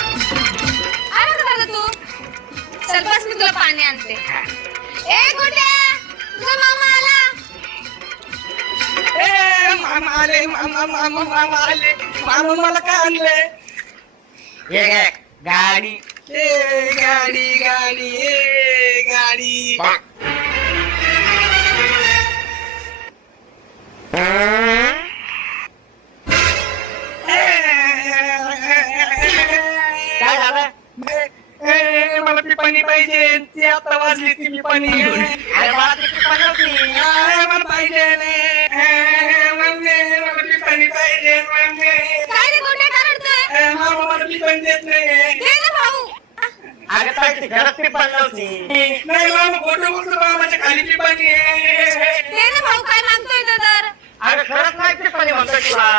अरे दादा तू. चल बस मी तुला पाणी आणते. ए गुड्या तुझा मामा आला. ए, मामा आले मामा मामा मामा आले. मामा मला काय आणले? हे घे, गाडी. ए गाडी गाडी ए गाडी. पिपाणी पाहिजे. ती आता वाजली ती पिपाणी अरे मला ती होती. मला पाहिजे मम्मी, पिपाणी पाहिजे मम्मी. काय रे गुड्या काय रडतोय? ए, मामा मला पिपाणी देत नाही. दे ना भाऊ. अरे ती घरात टिप्पणी नव्हती. नाही मामा खोटं बोलतो मामाच्या खाली दे ना भाऊ काय मागतोय तो तर? अरे खरंच नाही टिप्पणी म्हणतोय तुला?